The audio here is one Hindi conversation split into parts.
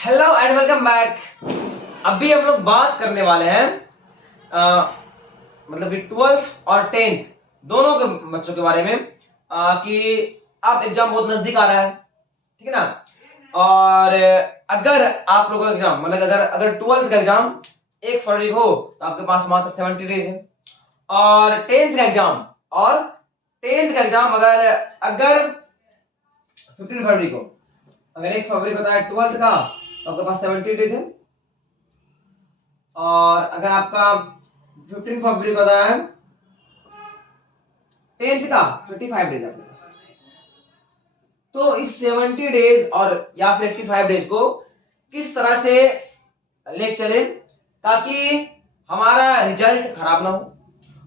Hello and welcome back. अभी हम लोग बात करने वाले हैं मतलब कि 12th और 10th दोनों के बच्चों के बारे में कि अब एग्जाम बहुत नजदीक आ रहा है, ठीक है ना। और अगर आप लोगों का एग्जाम मतलब अगर 12th का एग्जाम 1 फरवरी को हो तो आपके पास मात्र 70 डेज है। और 10th का एग्जाम अगर 15 फरवरी को, अगर 1 फरवरी को है 12th का तो आपके पास 70 डेज है। और अगर आपका 15 फरवरी को है 10th का 25 डेज आपके पास। तो इस 70 डेज और या फिर 85 डेज को किस तरह से ले चले ताकि हमारा रिजल्ट खराब ना हो,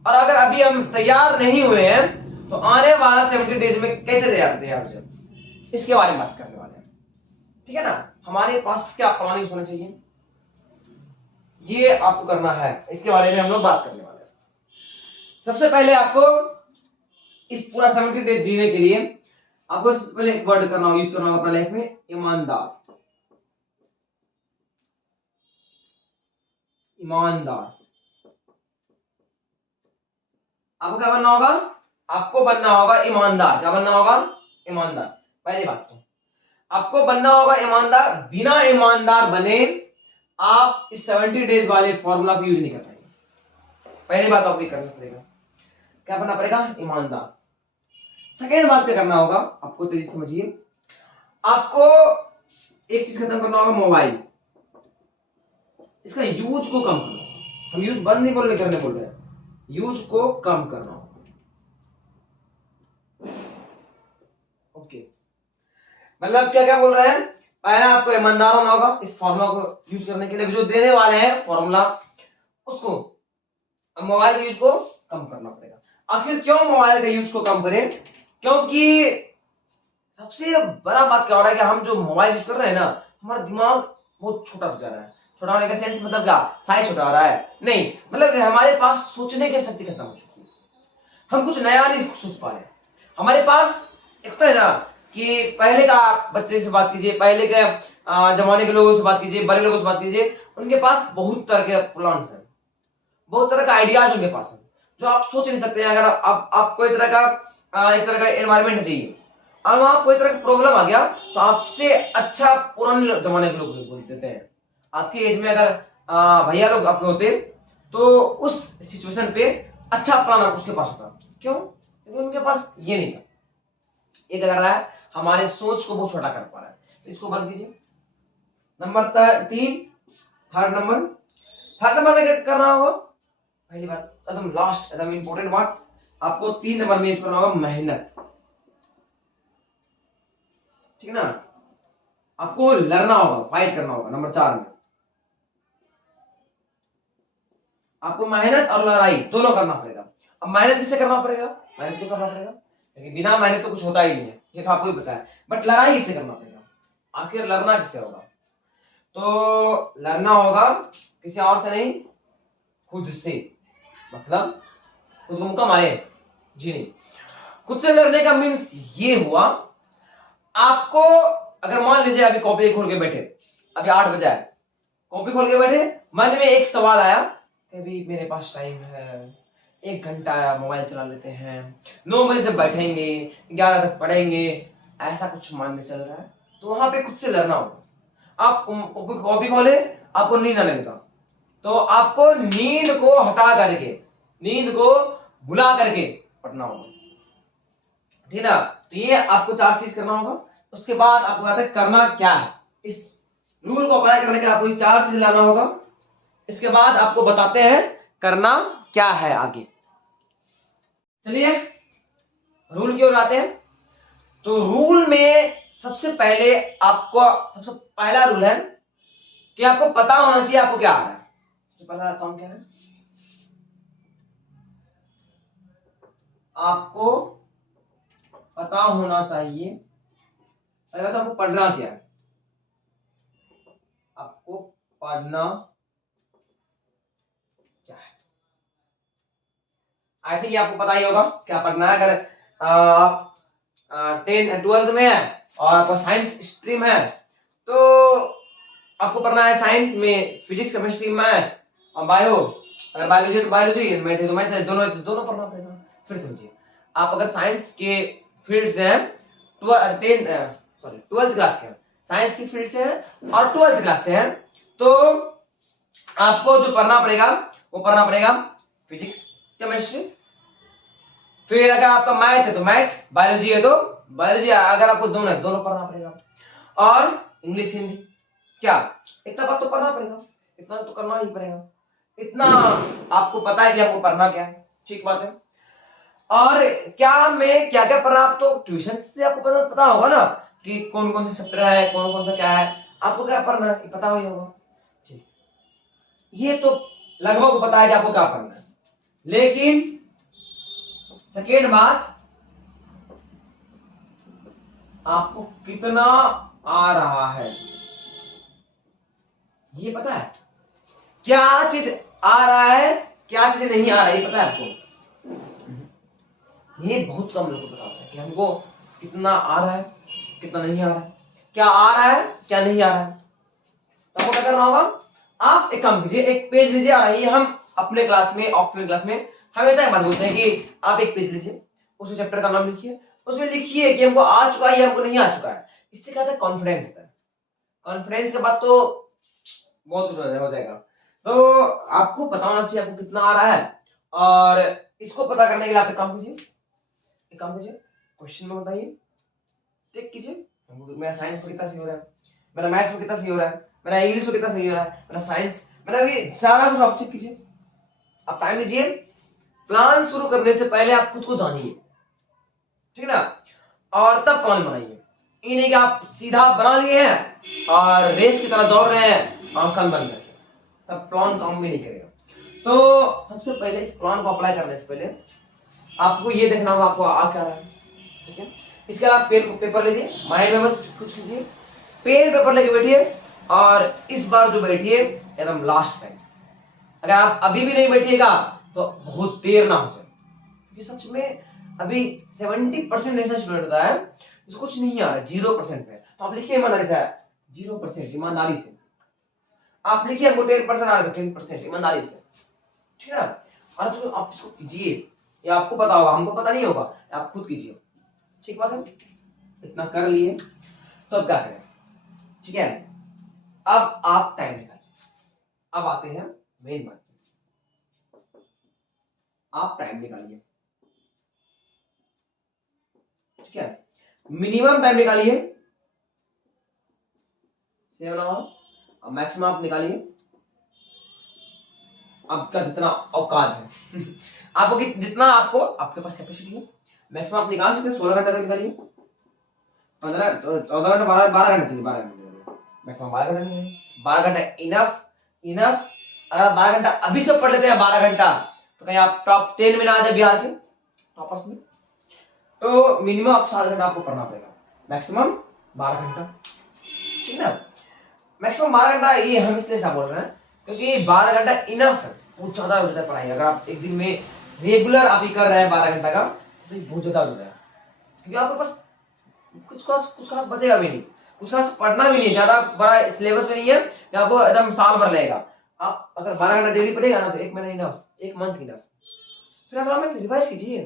और अगर अभी हम तैयार नहीं हुए हैं तो आने वाला 70 डेज में कैसे तैयार हो जाए, इसके बारे में बात करने वाले हैं, ठीक है ना। हमारे पास क्या प्लानिंग होनी चाहिए ये आपको करना है, इसके बारे में हम लोग बात करने वाले हैं। सबसे पहले आपको इस पूरा 70 डेज जीने के लिए आपको पहले एक वर्ड यूज करना होगा अपना लाइफ में, ईमानदार। ईमानदार। आपको क्या बनना होगा? आपको बनना होगा ईमानदार। क्या बनना होगा? ईमानदार। पहली बात तो आपको बनना होगा ईमानदार। बिना ईमानदार बने आप इस 70 डेज वाले फॉर्मूला को यूज नहीं कर पाएंगे। पहली बात आपको करना पड़ेगा, क्या बनना पड़ेगा? ईमानदार। सेकेंड बात क्या करना होगा आपको, तेजी समझिए। आपको एक चीज खत्म करना होगा, मोबाइल। इसका यूज को कम करना होगा। हम यूज बंद नहीं करने बोल रहे हैं, यूज को कम करना होगा। ओके, मतलब क्या क्या बोल रहे हैं? पहले आपको ईमानदार होना होगा इस फॉर्मूला को यूज करने के लिए। जो देने वाले हैं फॉर्मूला उसको, मोबाइल के यूज को कम करना पड़ेगा। आखिर क्यों मोबाइल के यूज को कम करें? क्योंकि सबसे बड़ा बात क्या हो रहा है कि हम जो मोबाइल यूज कर रहे हैं ना, हमारा दिमाग बहुत छोटा हो जा रहा है। छोटा होने का सेंस मतलब क्या? साइज छोटा हो रहा है नहीं, मतलब हमारे पास सोचने की शक्ति खत्म हो चुकी है। हम कुछ नया नहीं सोच पा रहे। हमारे पास एक तो है ना कि पहले का बच्चे से बात कीजिए, पहले के जमाने के लोगों से बात कीजिए, बड़े लोगों से बात कीजिए, उनके पास बहुत तरह के प्लान्स हैं, बहुत तरह का आइडियाज उनके पास है जो आप सोच नहीं सकते हैं। अगर आप कोई तरह का एक तरह का एनवायरमेंट चाहिए और वहां कोई तरह का प्रॉब्लम आ गया तो आपसे अच्छा पुराने जमाने के लोग बोल देते हैं। आपकी एज में अगर भैया लोग आपके होते तो उस सिचुएशन पे अच्छा प्लान उसके पास होता। क्यों? क्योंकि उनके पास ये नहीं था। ये क्या कर रहा है? हमारे सोच को बहुत छोटा कर पा रहा है। तो इसको बंद कीजिए। नंबर 3, थर्ड नंबर में क्या करना होगा? पहली बात एकदम लास्ट एकदम इंपॉर्टेंट बात, आपको 3 नंबर में यूज करना होगा मेहनत, ठीक है ना। आपको लड़ना होगा, फाइट करना होगा। नंबर 4 में आपको मेहनत और लड़ाई दोनों करना पड़ेगा। अब मेहनत किससे करना पड़ेगा? मेहनत क्यों करना पड़ेगा? क्योंकि बिना मेहनत तो कुछ होता ही नहीं है, ये तो आपको ही पता है। बट लड़ाई किससे करना पड़ेगा? आखिर लड़ना किससे होगा? तो लड़ना होगा किसी और से नहीं, खुद से। मतलब खुद को मुक्का मारे जी नहीं, खुद से लड़ने का मीन्स ये हुआ, आपको अगर मान लीजिए अभी कॉपी खोल के बैठे, अभी 8 बजे है, कॉपी खोल के बैठे, मन में एक सवाल आया कि अभी मेरे पास टाइम है, 1 घंटा मोबाइल चला लेते हैं, 9 बजे से बैठेंगे, 11 तक पढ़ेंगे, ऐसा कुछ मन में चल रहा है, तो वहां पे खुद से लड़ना होगा। आप कॉपी खोले, आपको नींद आने लगा, तो आपको नींद को हटा करके, नींद को भुला करके पढ़ना होगा, ठीक ना। तो ये आपको 4 चीज करना होगा। उसके बाद आपको कहते हैं करना क्या है। इस रूल को अप्लाई करने के लिए आपको ये 4 चीज लाना होगा। इसके बाद आपको बताते हैं करना क्या है आगे। चलिए रूल की ओर आते हैं। तो रूल में सबसे पहला रूल है कि आपको पता होना चाहिए आपको क्या आ रहा है। सबसे पहला काम क्या है? आपको पता होना चाहिए पहले तो आपको पढ़ना क्या है। आपको पढ़ना क्या है? आई थिंक आपको पता ही होगा क्या पढ़ना है। अगर आप 10th 12th में है और आपका साइंस स्ट्रीम है तो आपको पढ़ना है साइंस में फिजिक्स, केमिस्ट्री, मैथ और बायो। अगर बायोलॉजी है तो बायोलॉजी, मैथ है तो मैथ, दोनों है तो दोनों पढ़ना पड़ेगा। फिर समझिए, आप अगर साइंस के फील्ड से हैं, 12th क्लास के हैं, साइंस की फील्ड से हैं और 12th क्लास से हैं, तो आपको जो पढ़ना पड़ेगा वो पढ़ना पड़ेगा फिजिक्स, केमिस्ट्री। फिर अगर आपका मैथ है तो मैथ, बायोलॉजी है तो बायोलॉजी, अगर आपको दोनों है दोनों पढ़ना पड़ेगा। और इंग्लिश, हिंदी, क्या इतना बात तो पढ़ना पड़ेगा, इतना तो करना ही पड़ेगा। इतना आपको पता है कि आपको पढ़ना क्या है, ठीक बात है। और क्या मैं क्या क्या पढ़ा, आप तो ट्यूशन से आपको पता होगा ना कि कौन कौन से चैप्टर है, कौन कौन सा क्या है, आपको क्या पढ़ना है पता ही होगा। ये तो लगभग पता है कि आपको क्या पढ़ना है। लेकिन सेकेंड बात, आपको कितना आ रहा है ये पता है, क्या चीज आ रहा है क्या चीज नहीं आ रहा है ये पता है आपको। ये बहुत कम लोगों को पता होता है कि हमको कितना आ रहा है कितना नहीं आ रहा है, क्या आ रहा है क्या नहीं आ रहा है। तो आपको क्या करना होगा, आप एक काम कीजिए, एक पेज लीजिए। आ रही है, हम अपने क्लास में, ऑफलाइन क्लास में हमेशा एक बात बोलते हैं कि आप एक पेज लीजिए, उसमें चैप्टर का नाम लिखिए, उसमें लिखिए कि हमको आ चुका है या हमको नहीं आ चुका है। इससे क्या होता है, कॉन्फिडेंस होता है। कॉन्फिडेंस के बाद तो बहुत कुछ हो जाएगा। तो आपको पता होना चाहिए आपको कितना आ रहा है। और इसको पता करने के लिए आप एक काम कीजिए, क्वेश्चन में बताइए, चेक कीजिए मेरा साइंस में कितना सही हो रहा है, मेरा मैथ्स में कितना सही हो रहा है, मेरा इंग्लिश में कितना सही हो रहा है, मेरा साइंस, मेरा ये सारा कुछ आप चेक कीजिए। आप टाइम लीजिए, प्लान शुरू करने से पहले आप खुद को जानिए, ठीक है ना, और तब प्लान बनाइए। ये नहीं कि आप सीधा बना लिए हैं और रेस की तरह दौड़ रहे हैं आंखें बंद करके, तब प्लान काम भी नहीं करेगा। तो सबसे पहले इस प्लान को अप्लाई करने से पहले आपको ये देखना होगा आपको आ क्या रहा है, ठीक है। इसके अलावा पेपर लीजिए, माइंड में मत कुछ कीजिए, पेन पेपर लेके बैठिए। और इस बार जो बैठिए एकदम लास्ट टाइम, अगर आप अभी भी नहीं बैठिएगा तो बहुत देर ना हो जाए, क्योंकि सच में अभी 70% ऐसा स्टूडेंट होता है जिसको कुछ नहीं आ रहा है, 0% पे। तो आप लिखिए ईमानदारी से 0%, ईमानदारी से आप लिखिए, हमको 10% आ रहा है 10% ईमानदारी से, ठीक है ना। और तो आप इसको कीजिए, ये आपको पता होगा, हमको पता नहीं होगा, आप खुद कीजिए, ठीक बात है। इतना कर लिए तो अब क्या करें, ठीक है। अब आप टाइम निकालिए, अब आते हैं मेन बात, आप टाइम निकालिए, ठीक है। मिनिमम टाइम निकालिए 7 आवर, और मैक्सिमम आप निकालिए आपका जितना औकात है आपको जितना आपको आपके पास कैपेसिटी है, मैक्सिमम आप निकाल सकते हैं 16 घंटे तक निकालिए, 14 घंटे, 12 घंटे चाहिए, 12 घंटे मैक्सिमम, 12 घंटे नहीं, 12 घंटा इनफ। अगर 12 घंटा अभी से पढ़ लेते हैं 12 घंटा, तो कहीं आप टॉप 10 में ना आ जाए बिहार के टॉपर्स में। तो मिनिमम आप 7 घंटा आपको पढ़ना पड़ेगा, मैक्सिमम 12 घंटा, ठीक है ना। मैक्सिमम 12 घंटा ये हम इसलिए ऐसा बोल रहे हैं क्योंकि 12 घंटा इनफ है, बहुत ज्यादा हो जाता है पढ़ाई। अगर आप एक दिन में रेगुलर आप ही कर रहे हैं 12 घंटा का, तो बहुत ज्यादा हो जाता है, क्योंकि आपके पास कुछ खास बचेगा भी नहीं, कुछ खास पढ़ना भी नहीं है, ज्यादा बड़ा सिलेबस में नहीं है कि आपको एकदम साल भर लगेगा। आप अगर 12 घंटा डेली पढ़ेगा ना तो 1 महीना इनफ, 1 मंथ इनफ, फिर अगला मंथ रिवाइज कीजिए।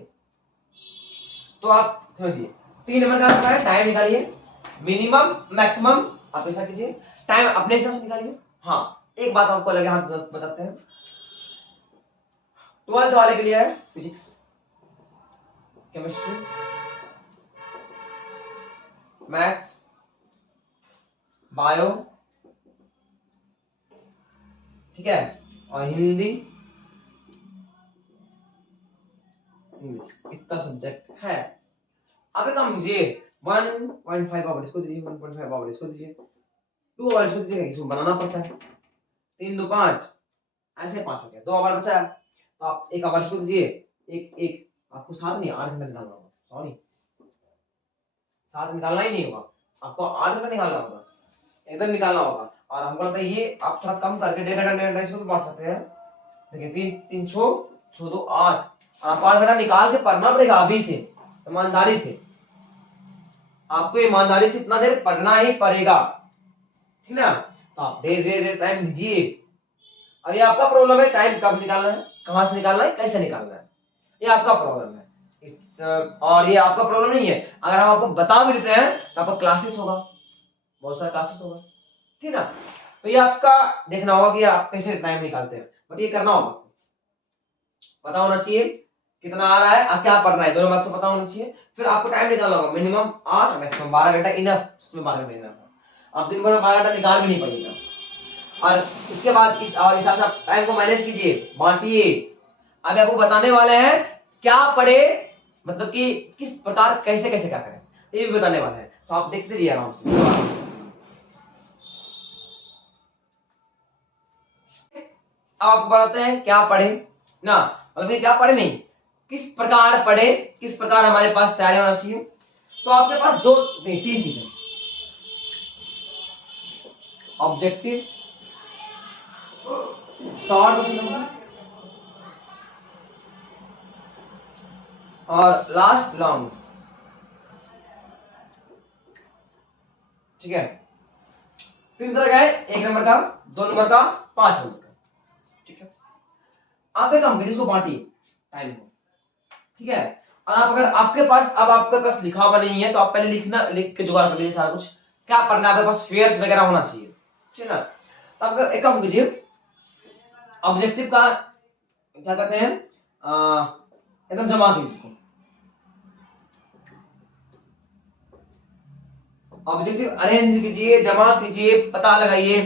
तो आप समझिए 3 नंबर का है, टाइम निकालिए, मिनिमम मैक्सिमम आप ऐसा कीजिए, टाइम अपने हिसाब से निकालिए। हाँ, एक बात आपको लगे हाथ बताते हैं, 12th वाले के लिए है फिजिक्स, केमिस्ट्री, मैथ्स, बायो, ठीक है, और हिंदी, इंग्लिश, इतना सब्जेक्ट है। आप एक काम कीजिए, 1.5 आवर इसको दीजिए, 1.5 आवर इसको दीजिए, 2 आवर इसको दीजिए, इसको बनाना पड़ता है, 3 2 5 ऐसे 5 हो गया, 2 आवर बचा। तो आप 1 आवर इसको दीजिए, एक आपको 7 नहीं 8 घंटा निकालना होगा, सॉरी 7 निकालना ही नहीं होगा, आपको 8 घंटा निकालना होगा, एकदम निकालना होगा। और हमको लगता है ये आप थोड़ा कम करके 1.5 घंटा इसको भी बांट सकते हैं। देखिए 3 3 6 2 8, आपको 8 घंटा निकाल के पढ़ना पड़ेगा अभी से, ईमानदारी से, आपको ईमानदारी से इतना देर पढ़ना ही पड़ेगा, ठीक ना। तो आप धीरे टाइम दीजिए। और ये आपका प्रॉब्लम है, टाइम कब निकालना है, कहां से निकालना है, कैसे निकालना है, ये आपका प्रॉब्लम है। और ये आपका प्रॉब्लम नहीं है। अगर हम आपको बता भी देते हैं तो आपका क्लासेस होगा, बहुत सारा क्लासेस होगा, ठीक ना। तो ये आपका देखना होगा कि आप कैसे टाइम निकालते हैं, बट ये करना होगा, पता होना चाहिए कितना आ रहा है और क्या पढ़ना है, दोनों बात तो पता होना चाहिए। फिर आपको टाइम निकालना होगा, मिनिमम 8 मैक्सिमम 12 घंटा इनफ, उसमें 12 घंटा इनफ। आप दिन भर में 12 घंटा निकाल भी नहीं पाइएगा। और इसके बाद इस हिसाब से आप टाइम को मैनेज कीजिए, बांटिए। अभी आपको बताने वाले हैं क्या पढ़े, मतलब कि किस प्रकार कैसे कैसे क्या करें, ये भी बताने वाले हैं। तो आप देखते रहिए आराम से। अब आपको बताते हैं क्या पढ़े ना, मतलब क्या पढ़े नहीं, किस प्रकार पढ़े, किस प्रकार हमारे पास तैयारी होना चाहिए। तो आपके पास दो नहीं 3 चीजें, ऑब्जेक्टिव, शॉर्ट क्वेश्चन और लास्ट लॉन्ग, ठीक है। 3 तरह का है, 1 नंबर का, 2 नंबर का, 5 नंबर का, ठीक है। आप एक काम कीजिए, इसको बांटिए टाइम को, ठीक है। और आप अगर आपके पास अब आपके पास लिखा हुआ नहीं है तो आप पहले लिख के जुगाड़ कर लीजिए सारा कुछ, क्या पढ़ना है, आपके पास फेयर्स वगैरह होना चाहिए, ठीक है ना। तो आप एक काम कीजिए, ऑब्जेक्टिव का क्या कहते हैं, एकदम जमा कीजिए इसको, ऑब्जेक्टिव अरेंज कीजिए, जमा कीजिए, पता लगाइए,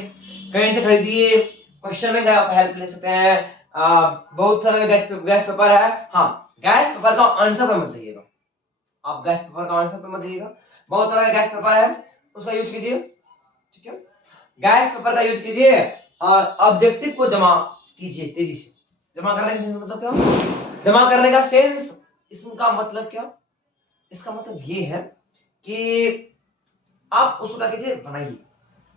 कहीं से खरीदिए, क्वेश्चन में आप हेल्प ले सकते हैं। बहुत तरह का गैस पेपर है, हाँ गैस पेपर का आंसर पे मत जाइएगा, आप गैस पेपर का आंसर पे मत जाइएगा, बहुत तरह का गैस पेपर है उसका यूज कीजिए, ठीक है। गैस पेपर का यूज कीजिए और ऑब्जेक्टिव को जमा कीजिए तेजी से। जमा करने का सेंस मतलब क्या, जमा करने का सेंस इसका मतलब क्या, इसका मतलब ये है कि आप उसको क्या कीजिए, बनाइए,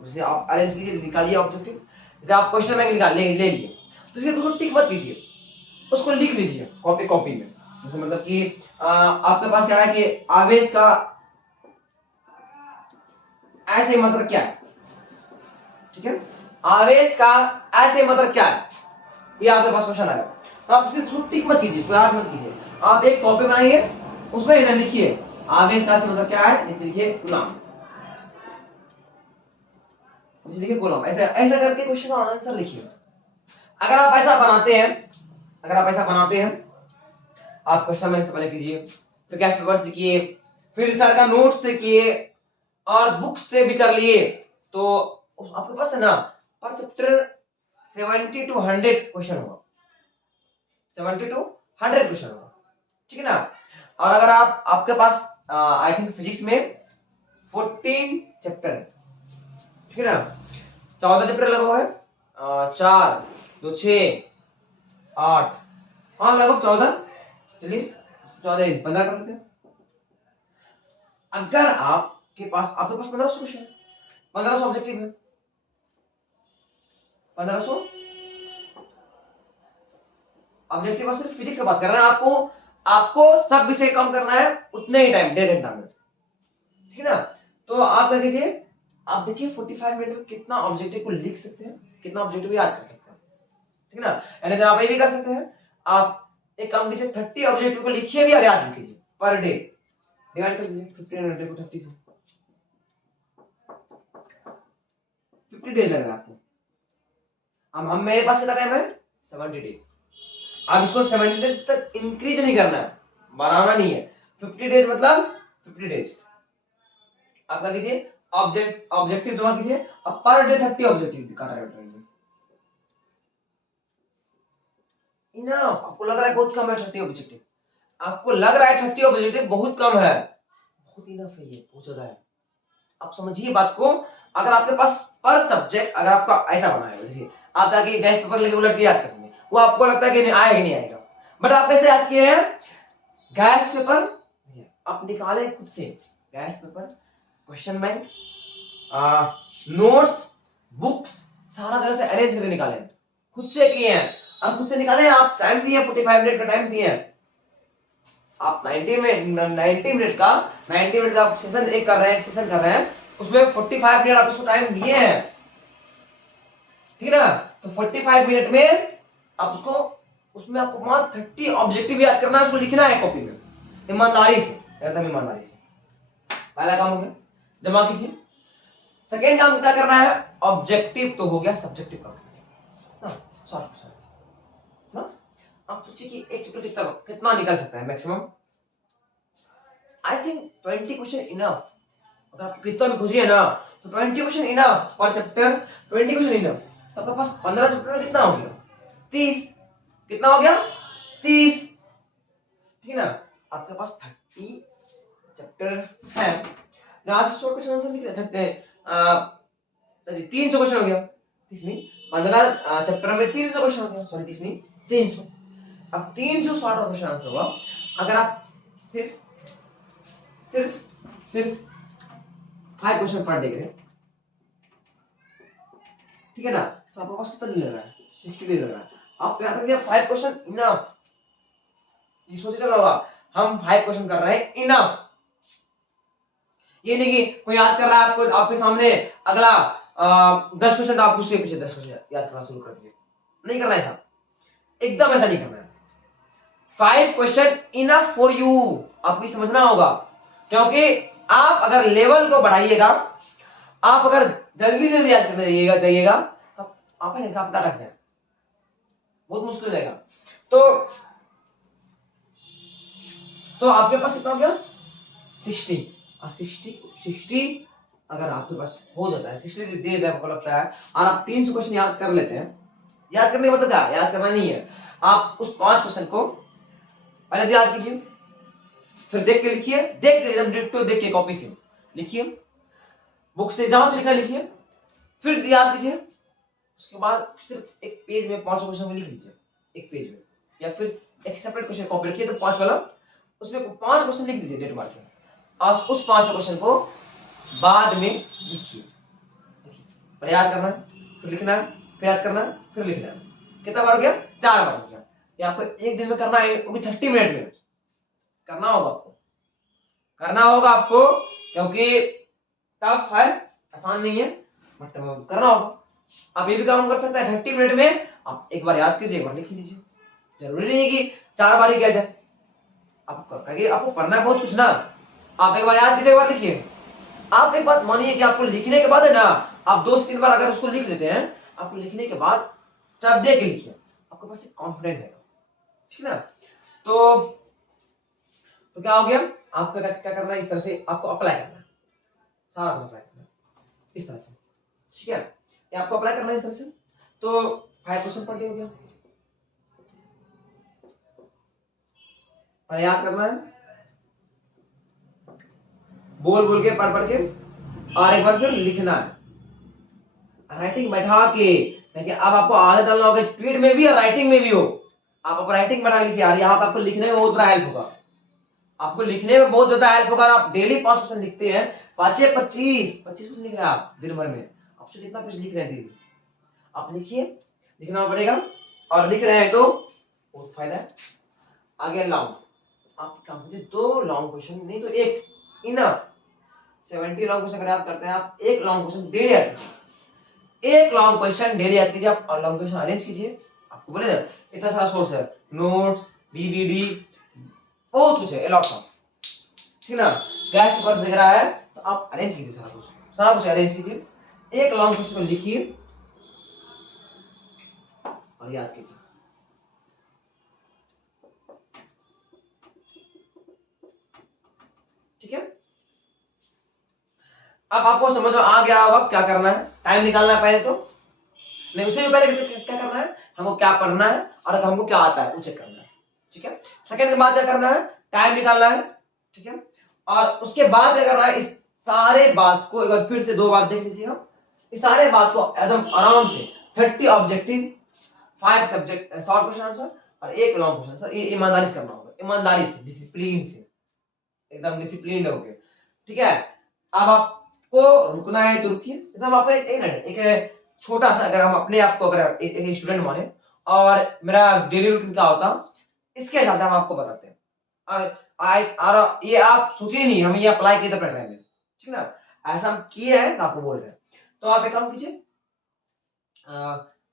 जैसे आप अरेंज कीजिए, निकालिए ऑब्जेक्टिव, जैसे आप क्वेश्चन बैंक निकाल ले लिए, तो इसे बिल्कुल टिक मत कीजिए, उसको लिख लीजिए कॉपी में। जैसे मतलब कि आपके पास क्या है कि आवेश का ऐसे मतलब क्या है, ठीक है, आवेश का ऐसे मतलब क्या है, ये आपके पास क्वेश्चन आएगा। तो आप सिर्फ टिक मत कीजिए, याद मत कीजिए, आप एक कॉपी बनाइए, उसमें इधर लिखिए आवेश का मतलब क्या है, नीचे लिखिए गुलाम, लिखिए गुलाम, ऐसा ऐसा करके क्वेश्चन का आंसर लिखिए। अगर आप ऐसा बनाते हैं, अगर आप ऐसा बनाते हैं, आप क्वेश्चन बैंक से पहले कीजिए, फिर गैस पेपर से किए, फिर सर का नोट से किए और बुक से भी कर लिए, तो आपके पास है ना पर चैप्टर 70 to 100 क्वेश्चन होगा, 70 to 100 क्वेश्चन होगा, ठीक है ना। और अगर आप आपके पास आई थिंक फिजिक्स में 14 चैप्टर है, ठीक है ना, 14 चैप्टर लगा हुआ है, 4 2 6 8, हाँ लगभग 14, चलिए 14 15 कर लेते हैं। अगर आपके पास 1500 क्वेश्चन, 1500 ऑब्जेक्टिव है, 1500 ऑब्जेक्टिव, और सिर्फ फिजिक्स की बात कर रहे हैं, आपको सब विषय कम करना है उतने ही टाइम, 1.5 घंटा में, ठीक है ना। तो आप क्या कीजिए, आप देखिए 45 मिनट में कितना ऑब्जेक्टिव को लिख सकते हैं, कितना ऑब्जेक्टिव याद कर सकते हैं, ठीक है ना। यानी आप ये भी कर सकते हैं, आप एक काम कीजिए 30 ऑब्जेक्टिव को लिखिए भी और याद भी कीजिए पर डे, डिवाइड कर दीजिए 1500 को 30 से, 50 डेज लगेगा आपको। हम मेरे पास कितना टाइम है, 70 डेज। आप इसको 70 डेज तक इंक्रीज नहीं करना है, बढ़ाना नहीं है, 50 डेज मतलब 50 डेज। आप क्या कीजिए, ऑब्जेक्टिव जमा कीजिए और पर डे 30 ऑब्जेक्टिव का टारगेट रखिए। इनफ, आपको लग रहा है बहुत कम है 30 ऑब्जेक्टिव, आपको लग रहा है 30 ऑब्जेक्टिव बहुत कम है, बहुत इनफ है, ये बहुत ज्यादा है। आप समझिए बात को, अगर आपके पास पर सब्जेक्ट, अगर आपका ऐसा बना है, जैसे आप जाके गैस पेपर लेके उलट के याद करेंगे, वो आपको लगता है कि नहीं आएगा, नहीं आएगा, बट आप कैसे याद किए हैं, गैस पेपर आप निकाले खुद से, gas paper, question bank, notes, books, सारा जगह से अरेंज करके निकाले, खुद से किए हैं, और खुद से निकाले, आप टाइम दिए 45 मिनट का टाइम दिए, आप 90 मिनट का सेशन एक कर रहे हैं, सेशन कर रहे हैं, उसमें 45 मिनट आप इसको टाइम दिए हैं, ठीक है ना। तो 45 मिनट में आप उसको, उसमें आपको मात्र 30 ऑब्जेक्टिव याद करना है, उसको लिखना है कॉपी में ईमानदारी से, एकदम ईमानदारी से। पहला काम हो गया, जमा कीजिए। सेकेंड काम क्या करना है, ऑब्जेक्टिव तो हो गया, सब्जेक्टिव काम सॉल्व ना। आप सोचिए कि एक चैप्टर कितना निकल सकता है maximum. I think 20 question enough. अगर आप कितना भी खोजिए ना तो 20 क्वेश्चन इनफ पर चैप्टर, 20 क्वेश्चन इनफ। तो आपके पास 15 चैप्टर में कितना हो गया, 30। कितना हो गया, 30, ठीक है ना। आपके पास 30 चैप्टर है, जहां से शॉर्ट क्वेश्चन आंसर लिख सकते हैं। 300 क्वेश्चन हो गया, 30 नहीं 15 चैप्टर में 300 क्वेश्चन हो गया, सॉरी 30 नहीं 300। अब 300 शॉर्ट क्वेश्चन आंसर हुआ। अगर आप सिर्फ सिर्फ सिर्फ 5 क्वेश्चन पर डे करें, ठीक है ना, तो आपको पास कितना ले रहा है, 60 ले रहा है। आप याद रखिए 5 क्वेश्चन इनफ। ये सोचे चलो होगा हम 5 क्वेश्चन कर रहे हैं इनफ। ये नहीं कि कोई याद कर रहा है आपको, आपके सामने अगला 10 क्वेश्चन आप उसके पीछे 10 क्वेश्चन याद करना शुरू कर दिए, नहीं करना ऐसा, एकदम ऐसा नहीं करना है। 5 क्वेश्चन इनफ फॉर यू, आपको समझना होगा। क्योंकि आप अगर लेवल को बढ़ाइएगा, आप अगर जल्दी जल्दी याद करने जाइएगा तब आप पता लग जाए, बहुत मुश्किल हो जाएगा। तो आपके पास कितना हो गया, 60। और 60 अगर आपके पास हो जाता है, 60 दे जाए आपको लगता है, और आप 300 क्वेश्चन याद कर लेते हैं। याद करने का मतलब क्या, याद करना नहीं है, आप उस 5 क्वेश्चन को पहले याद कीजिए, फिर देख के लिखिए, देख के एकदम डिट्टो देख के कॉपी से लिखिए, बुक से जहां से लिखा लिखिए, फिर याद कीजिए। उसके बाद सिर्फ एक पेज में 5 क्वेश्चन को लिख लीजिए, एक पेज में, या फिर एक सेपरेट क्वेश्चन कॉपी रखिए, तो 5 वाला उसमें 5 क्वेश्चन लिख दीजिए डेट मार्क में, और उस 5 क्वेश्चन को बाद में लिखिए। पर याद करना है, फिर लिखना है, फिर याद करना है, फिर लिखना है। कितना बार हो गया, 4 बार हो गया। ये आपको एक दिन में करना है, वो भी 30 मिनट में करना होगा आपको, करना होगा आपको, क्योंकि टफ है, आसान नहीं है, बट करना होगा। आप ये भी काम कर सकते हैं 30 मिनट में, आप एक बार याद कीजिए, एक बार लिख लीजिए। जरूरी नहीं है कि 4 बार ही किया जाए, आपको पढ़ना है बहुत कुछ ना। आप एक बार याद कीजिए, एक बार लिखिए। आप एक बात मानिए कि आपको लिखने के बाद है ना, आप 2 से 3 बार अगर उसको लिख लेते हैं, आपको लिखने के बाद जब देख के लिखिए, आपके पास एक कॉन्फिडेंस है, ठीक है ना। तो क्या हो गया, आपको क्या करना है, इस तरह से आपको अप्लाई करना है, सारा कुछ अप्लाई करना है इस तरह से, ठीक है। ये आपको अप्लाई करना है इस तरह से। तो 5 क्वेश्चन पर डे हो गया, पर याद करना है, बोल बोल के, पढ़ पढ़ के, और एक बार फिर लिखना है, राइटिंग बैठा के। क्योंकि अब आपको आदत डालना होगा, स्पीड में भी और राइटिंग में भी हो। आप राइटिंग बढ़ा लिखिए यार, यहाँ पे आपको लिखने में बहुत बड़ा हेल्प होगा, आपको लिखने में बहुत ज्यादा हेल्प होगा। आप डेली 5 क्वेश्चन लिखते हैं, 25 क्वेश्चन लिख रहे हैं आप दिन भर में, आप कितना पेज लिख रहे हैं डेली, आप लिखिए, लिखना पड़ेगा, और लिख रहे हैं तो बहुत फायदा है। आगे लॉन्ग, आप काम कीजिए 2 लॉन्ग क्वेश्चन, नहीं तो एक इनफ। 70 लॉन्ग क्वेश्चन अगर आप करते हैं, आप एक लॉन्ग क्वेश्चन डेली याद कीजिए, एक लॉन्ग क्वेश्चन डेली याद कीजिए आप, और लॉन्ग क्वेश्चन अरेंज कीजिए। आपको बोले ना इतना सारा सोर्स है, नोट्स, बीबीडी, बहुत कुछ है, लॉट्स ऑफ, ठीक ना। गैस पेपर वगैरह है, तो आप अरेंज कीजिए, सारा कुछ अरेंज कीजिए, एक लॉन्ग क्वेश्चन को लिखिए और याद कीजिए, ठीक है। अब आपको समझ में आ गया होगा क्या करना है, टाइम निकालना है पहले तो, नहीं उससे भी पहले क्या करना है, हमको क्या पढ़ना है और हमको क्या आता है वो चेक करना है, ठीक है। सेकंड के बाद क्या करना है, टाइम निकालना है, ठीक है। और उसके बाद क्या करना है, इस सारे बात को एक बार फिर से 2 बार देख लीजिए हम, इस सारे बात को एकदम आराम से 30 objective, 5 subject short question answer और एक लॉन्ग क्वेश्चन आंसर, ये ईमानदारी से करना होगा, ईमानदारी से, डिसिप्लिन से, एकदम डिसिप्लिन होके, ठीक है। अब आपको रुकना है तो रुकिए, एकदम आपको एक छोटा सा, अगर हम अपने आप को अगर एक स्टूडेंट माने और मेरा डेली रूटीन क्या होता, इसके हिसाब से हम आपको बताते हैं। और ये आप सोचिए नहीं हम ये अप्लाई किए तो पढ़ रहे हैं, ठीक ना, ऐसा हम किए हैं तो आपको बोल रहे हैं। तो आप एक काम कीजिए,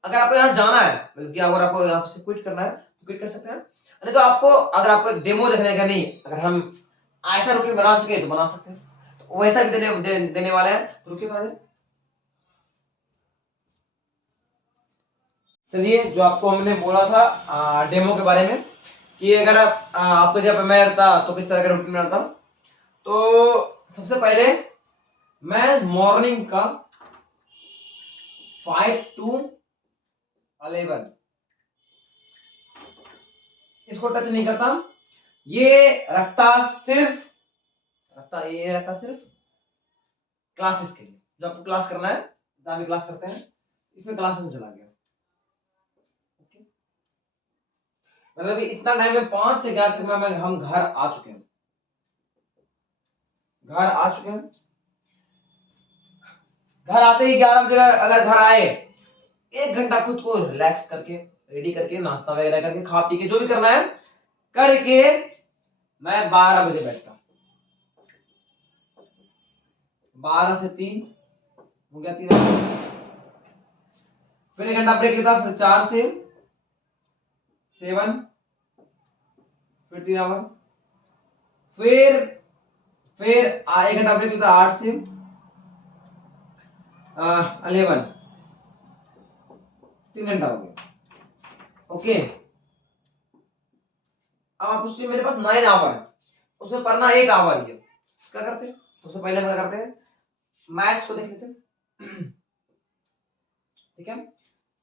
अगर आपको यहाँ से जाना है, मतलब कि अगर आपको यहाँ से क्विट करना है तो क्विट कर सकते हैं, नहीं तो आपको अगर आपको डेमो देखने का नहीं, अगर हम ऐसा रूटीन बना सके तो बना सकते हैं, तो वैसा भी देने वाले हैं। तो रुकिए थोड़ा देर। चलिए, जो आपको हमने बोला था डेमो के बारे में कि अगर आपको जब मैं रहता तो किस तरह का रूटीन बनाता, तो सबसे पहले मैं मॉर्निंग का 5 to 11 इसको टच नहीं करता, ये रखता सिर्फ क्लासेस के लिए, जो आपको क्लास करना है, जहां भी क्लास करते हैं, इसमें क्लासेस में चला गया। ओके, मतलब इतना टाइम में 5 से 11 तक में हम घर आ चुके हैं, घर आते ही 11 बजे अगर घर आए, 1 घंटा खुद को रिलैक्स करके, रेडी करके, नाश्ता वगैरह करके, खा पी के, जो भी करना है करके, मैं 12 बजे बैठता, 12 से 3 हो गया, 3 फिर 1 घंटा ब्रेक लेता, फिर 4 से 7, फिर 3 आवर, फिर 1 घंटा ब्रेक लेता, 8 से 11, 3 घंटा हो गया। ओके, अब आप उससे, मेरे पास 9 आवर है, उसमें पढ़ना 1 आवर ही है। क्या करते हैं, सबसे पहले हम क्या करते हैं, मैथ्स को देख लेते हैं। ठीक है,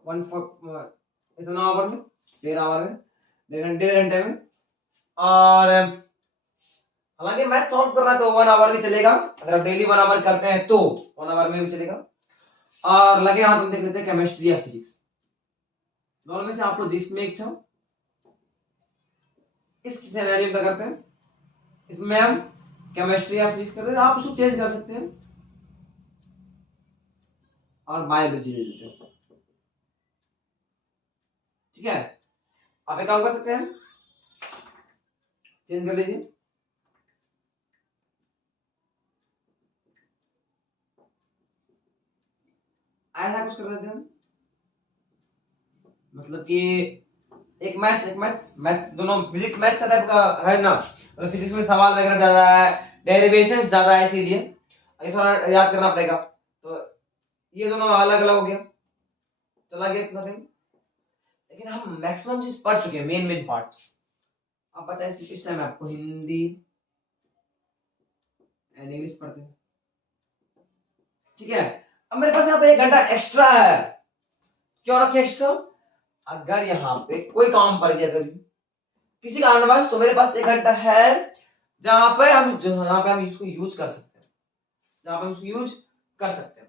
1 इतना आवर में, 13 आवर में, 1.5 घंटे में, और हालांकि मैथ सॉल्व करना है तो 1 आवर भी चलेगा, अगर आप डेली 1 आवर करते हैं तो 1 आवर में भी चलेगा। और लगे हाथ हम देख लेते हैं केमिस्ट्री या फिजिक्स, दोनों में से आपको जिसमें इच्छा, इस सिनेरियो में करते हैं, इसमें हम केमिस्ट्री या फिजिक्स करते हैं, आप उसको चेंज कर सकते हैं और बायोलॉजी ले लेते हैं। ठीक है, आप एक काम कर सकते हैं, चेंज कर लीजिए, ऐसा कुछ कर लेते हैं, मतलब कि एक मैथ्स दोनों, फिजिक्स मैथ्स टाइप का है ना, मतलब फिजिक्स में सवाल वगैरह ज्यादा है, डेरिवेशंस ज्यादा है, इसीलिए ये थोड़ा याद करना पड़ेगा। तो ये दोनों अलग अलग हो गया, चला गया इतना टाइम, लेकिन हम मैक्सिमम चीज पढ़ चुके हैं, मेन पार्ट्स। अब बचा इस टाइम आपको हिंदी एंड इंग्लिश पढ़ते हैं। ठीक है, अब मेरे पास यहाँ पे 1 घंटा एक्स्ट्रा है, क्यों रखे एक्स्ट्रा, अगर यहाँ पे कोई काम पड़ गया कभी किसी कारणवश, तो मेरे पास 1 घंटा है जहां पे हम इसको यूज कर सकते हैं,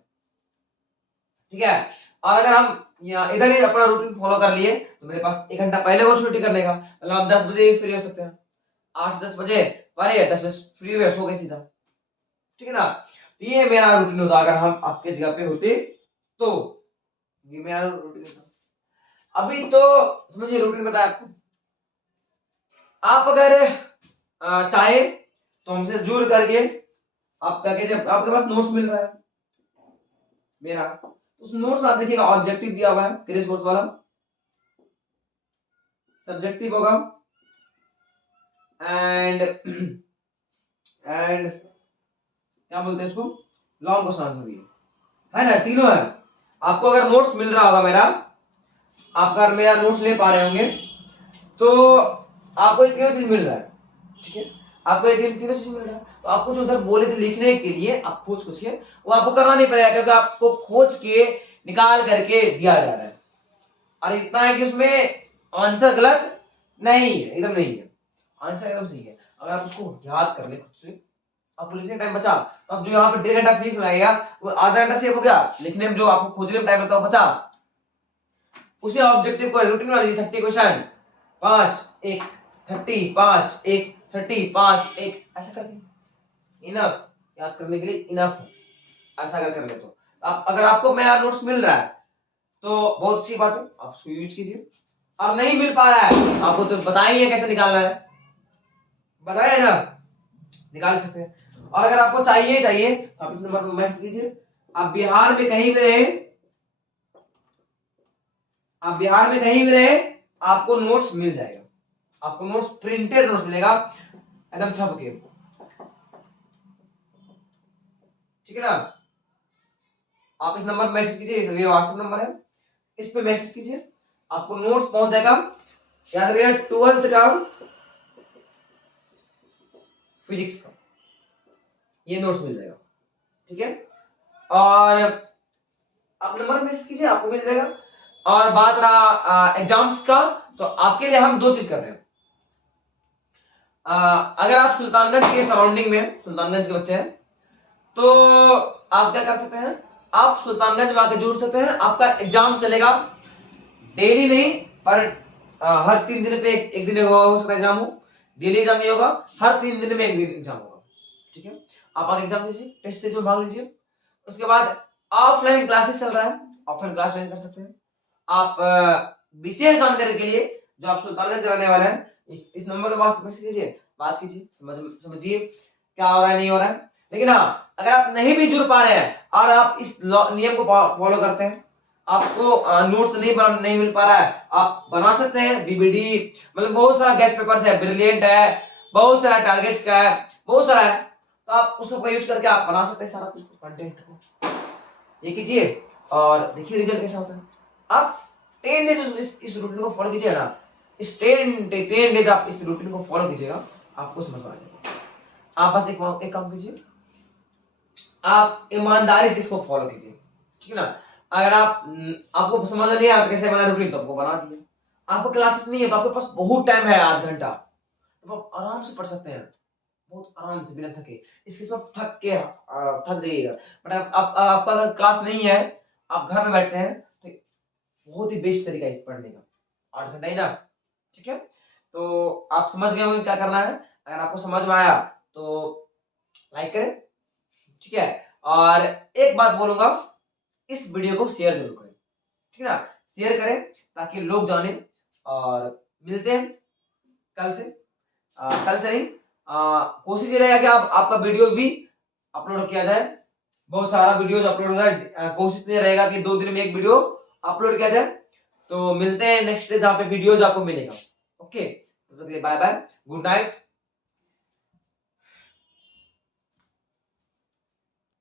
ठीक है। और अगर हम यहाँ इधर ही अपना रूटीन फॉलो कर लिए, तो मेरे पास 1 घंटा पहले वो छुट्टी कर लेगा, मतलब हम 10 बजे फ्री हो सकते हैं, 8-10 बजे पढ़े, 10 बजे फ्री हुए, सो गए सीधा। ठीक है ना, तो ये मेरा रूटीन होता अगर हम आपके जगह पे होते, तो ये मेरा रूटीन होता। अभी तो समझिए रूटीन बताया आपको, आप अगर चाहे तो हमसे जुड़ करके आप क्या कहते हैं, आपके पास नोट्स मिल रहा है मेरा, उस नोट्स में आप देखिएगा ऑब्जेक्टिव दिया हुआ है, क्रैश कोर्स वाला, सब्जेक्टिव होगा, एंड क्या बोलते हैं इसको, लॉन्ग क्वेश्चन आंसर भी है ना, तीनों है। आपको अगर नोट्स मिल रहा होगा मेरा, आप अगर मेरा नोट्स ले पा रहे होंगे, तो आपको ये तीनों चीज मिल रहा है। ठीक है, आपको ये तीनों चीज मिल रहा है, तो आपको जो उधर बोले थे लिखने के लिए, आप खोज के वो आपको करना नहीं पड़ेगा, क्योंकि आपको खोज के निकाल करके दिया जा रहा है। और इतना है कि उसमें आंसर गलत नहीं है, एकदम नहीं है, आंसर एकदम सही है। अगर आप उसको याद कर ले खुद से, आपको लिखने टाइम बचा, तो अब जो यहाँ पे 1.5 घंटा फीस लगेगा, वो आधा घंटा सेव हो गया, लिखने में जो आपको खोजने में टाइम लगता है वो बचा। उसी ऑब्जेक्टिव को रूटीन वाली 30 क्वेश्चन, 5 1 30 5 1 30 5 1, ऐसा करके इनफ, याद करने के लिए इनफ, ऐसा अगर कर ले तो आप, अगर आपको मेरा नोट्स मिल रहा है तो बहुत अच्छी बात है, आप उसको यूज कीजिए। और नहीं मिल पा रहा है आपको, तो बताइए कैसे निकालना है, बताइए ना, निकाल सकते हैं। और अगर आपको चाहिए तो आप इस नंबर पर मैसेज कीजिए, आप बिहार में कहीं भी रहे, आप बिहार में कहीं भी रहे आपको नोट्स मिल जाएगा, आपको नोट्स प्रिंटेड नोट्स मिलेगा एकदम छप के, ठीक है ना। आप इस नंबर पर मैसेज कीजिए, ये व्हाट्सएप नंबर है, इस पे मैसेज कीजिए, आपको नोट्स पहुंच जाएगा। याद रखिएगा 12th का फिजिक्स का ये नोट्स मिल जाएगा, ठीक है। और आप नंबर मैसेज कीजिए, आपको मिल जाएगा। और बात रहा एग्जाम्स का, तो आपके लिए हम दो चीज कर रहे हैं। अगर आप सुल्तानगंज के सराउंडिंग में, सुल्तानगंज के बच्चे हैं, तो आप क्या कर सकते हैं, आप सुल्तानगंज में आके जुड़ सकते हैं। आपका एग्जाम चलेगा डेली नहीं, पर हर 3 दिन पे एक दिन हो सकता है एग्जाम हो, डेली एग्जाम नहीं होगा, हर 3 दिन में एक दिन एग्जाम होगा, ठीक है। आप आगे एग्जाम दीजिए, टेस्ट सीरीज में भाग लीजिए। उसके बाद ऑफलाइन क्लासेस चल रहा है, ऑफलाइन क्लास ज्वाइन कर सकते हैं आप। बीसीए एग्जाम देने के लिए जो आप सुल्तानगंज रहने वाले हैं, इस नंबर पर मैसेज कीजिए, बात कीजिए, समझिए क्या हो रहा है नहीं हो रहा है। लेकिन हाँ, अगर आप नहीं भी जुड़ पा रहे हैं और आप इस नियम को फॉलो करते हैं, आपको नोट्स नहीं मिल पा रहा है, आप बना सकते हैं बीबीडी, मतलब बहुत सारा गेस्ट पेपर्स है, ब्रिलियंट है, बहुत सारा टारगेट्स का है, बहुत सारा है, तो आप उसका यूज करके आप बना सकते हैं सारा कुछ कंटेंट को। ये कीजिए और देखिए रिजल्ट कैसा होता है। आप 10 डेज इस रूटीन को फॉलो कीजिए ना, इस 10 डेज आप इस रूटीन को फॉलो कीजिएगा, आपको समझ में आ जाएगा। आप बस एक काम कीजिए, आप ईमानदारी से इसको फॉलो कीजिए, ठीक है ना। अगर आपको समझ नहीं आ रहा कैसे बना रूटीन, तो आपको बना दिया। आपको क्लासेस नहीं है तो आपके पास बहुत टाइम है, 8 घंटा, तो आप आराम से पढ़ सकते हैं, बहुत आराम से, बिना थके। इसके साथ थक जाइएगा, बट आपका अगर क्लास नहीं है, आप घर में बैठते हैं, तो बहुत ही बेस्ट तरीका है इस पढ़ने का, 8 घंटा ही ना, ठीक है। तो आप समझ गए होंगे क्या करना है। अगर आपको समझ में आया तो लाइक करें, ठीक है। और एक बात बोलूंगा, इस वीडियो को शेयर जरूर करें, ठीक है ना, शेयर करें ताकि लोग जाने। और मिलते हैं कल से, कल से नहीं, कोशिश ये रहेगा कि आपका वीडियो भी अपलोड किया जाए, बहुत सारा वीडियोज अपलोड हो जाए। कोशिश ये रहेगा कि 2 दिन में एक वीडियो अपलोड किया जाए। तो मिलते हैं नेक्स्ट डे जहां पे वीडियोज आपको मिलेगा। ओके, तब तक के लिए बाय बाय, गुड नाइट।